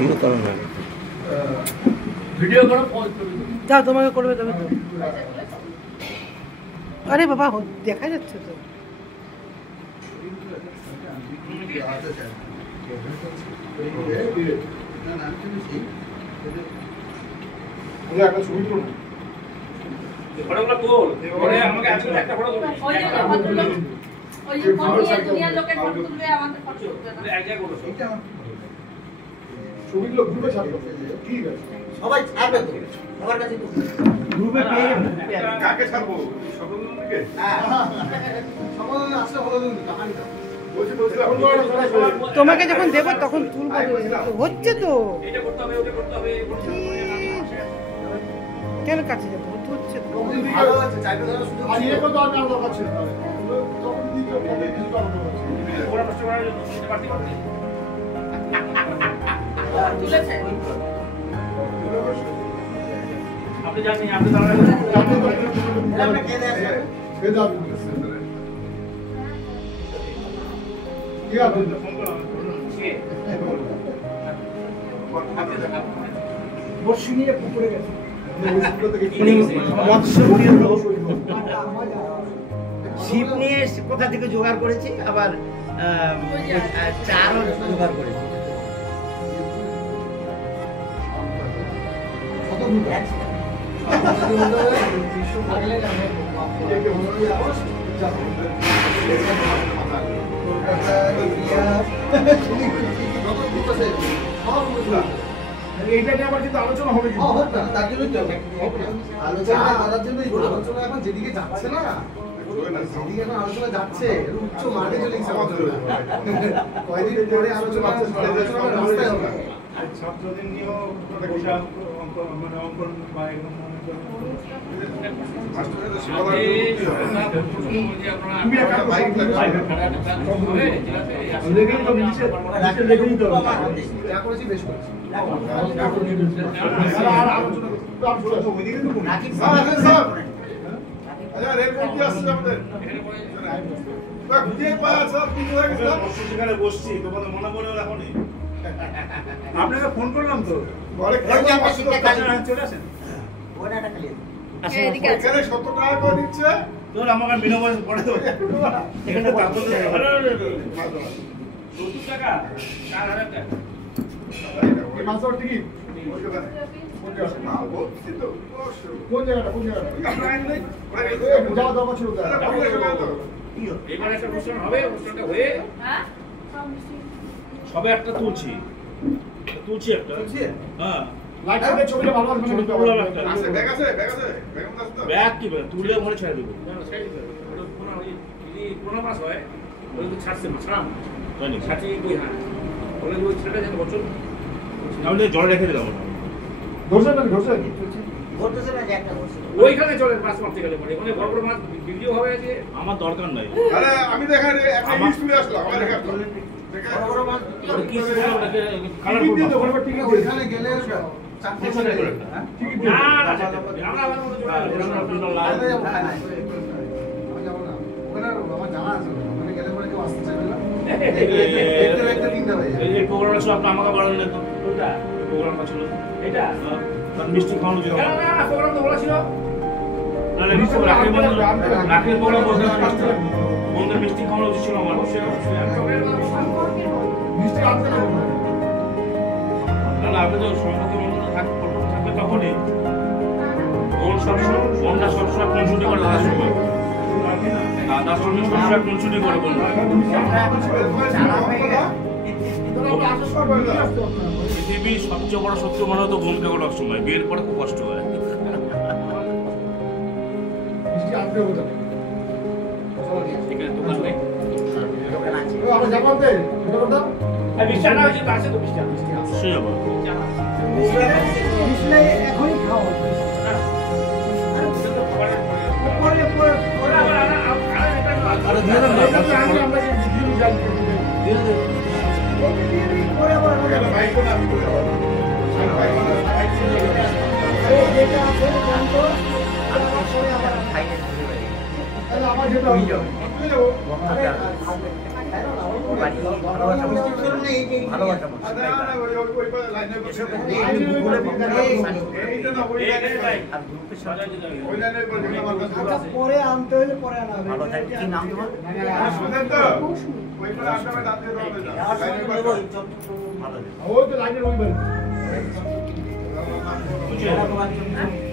Video করো না, video করো, যাও তোমাকে করবে তবে তো। আরে বাবা দেখা যাচ্ছে তো। একটা ছবি তুলো না। ফটোগুলো তোল, পরে আমাকে আজকে একটা ফটো তোল। ওই যে ফটো নিয়ে দুনিয়ার লোকের ফটো তুলবে, আমাদের ফটো তুলবে না। এক জায়গায় করো। ছবিগুলো গ্রুপে ছাড়বো। ঠিক আছে। সবাই ছাড়বে তো সবার কাছে তো গ্রুপে পেয়ে কাকে ছাড়বো? সকলকে? হ্যাঁ। সকল আসলে হলো না কাহানি দাও। তোমাকে যখন দেবো তখন তুলবো, হচ্ছে তো। এটা করতে হবে, ওটা করতে হবে, কেন কাছে যাবো, হচ্ছে তো। ভালো আছে, চাইতে ধরো শুধু আর এর কত আর নেওয়া দরকার ছিল তাহলে। তখন দিতে হবে, কিছু করার দরকার ছিল। ওরা কষ্ট করার জন্য এটা বাড়তি করতে। তুলেছে। আপনি জানেন, আপনি দাঁড়াবেন। আমরা কে দেয় কে দাও? কি আছে? ফোন করো। কে? আপনি দেখান। বর্ষি নিয়ে পুকুরে গেছে। উনি মৎস্য প্রিয় লোক। ছিপ নিয়ে কোথা থেকে জোগাড় করেছি, আবার চারও জোগাড় করেছি। এইটা নিয়ে আবার কিন্তু আলোচনা হবে কিন্তু। তার জন্যই তো আলোচনা করার জন্যই আলোচনা এখন যেদিকে যাচ্ছে না, যেদিকে এখন আলোচনা যাচ্ছে উচ্চ মাঠে চলে গেছে আমাদের। কয়েকদিন পরে আলোচনা রাস্তায় হবে। ছাত্রদের নিয়েও পোশাক মানে অঙ্কন বা এরকম বসছি তোমাদের মনে পড়ে এখনই আপনাকে ফোন করলাম তো চলে আসেন। এখানে 70 টাকা করে দিচ্ছে তোর আমাকে বিনামূল্যে পড়ে দেবো এখানে 70 টাকা 4000 টাকা এই মাসের টিকিট কোন জায়গাটা যাওয়া দরকার ছিল এবারে একটা অনুষ্ঠান হবে, অনুষ্ঠানটা হয়ে হ্যাঁ সবে একটা তুলছি একটা। হ্যাঁ লাইটে ছবিটা ভালো আসবে না আছে ব্যাগ আছে ব্যাগ কি ব্যাগ তুললে মনে ছেড়ে দেবো। পুরোনো মাছ হয় ওই তো ছাড়ছে মাছ জানি ছাড়ছি কই। হ্যাঁ ওই ছেলেটা যেন বছর তাহলে জল রেখে দিলাম ধরছে ঘটতেছে না যে একটা ঘটছে ওইখানে চলে মাছ মারতে গেলে পরে মানে বড় বড় মাছ ভিডিও হবে যে আমার দরকার নাই। আরে আমি তো এখানে একটা লিস্ট তুলে আসলাম আমার এখানে বড় মাছ কি কালার টিকিট দিয়ে দেবো টিকিট দিয়ে ওইখানে গেলে চারটে করে টিকিট না দিয়ে না আমরা আমার মতো জোড়া আমি যাবো না ওখানে আমার জানা আছে ওখানে গেলে পরে কেউ আসতে চাইবে না একটা তিনটা হয়ে যাবে। এই যে প্রোগ্রামটা ছিল আপনি আমাকে বলেন না তো কোনটা প্রোগ্রামটা ছিল এটা তার মিষ্টি খাওয়ানো ছিল না না প্রোগ্রাম তো বলা ছিল না না মিষ্টি রাখের প্রোগ্রাম বলতে বন্ধুদের মিষ্টি খাওয়ানো উচিত ছিল আমার মিষ্টি আনতে হবে না না আপনি তো সম্মুখে বন্ধুরা থাকবে তখনই ওর সবসময় কোন ছুটি করে দাদার সময় দাদার সঙ্গে সবসময় কোন ছুটি করে বলবো পৃথিবীর সবচেয়ে বড় সত্য মনে হতো বোনকে কোনো সময় বিয়ের পরে খুব কষ্ট হয়। এখানে দোকান নেই বৃষ্টি আনা হয়েছে আছে তো বৃষ্টি সে যাবো এখনই খাওয়া আমার যেটা বাড়ি ভালোবাসা মিষ্টি ছিল না, এই যে ভালোবাসা মিষ্টি এসব এমনি ভূগোলে আর গ্রুপের সাথে আচ্ছা পরে আনতে হলে পরে আনা হবে। ভালো থাকবে। কি নাম তোমার? ভালো থাকবে। বুঝছো?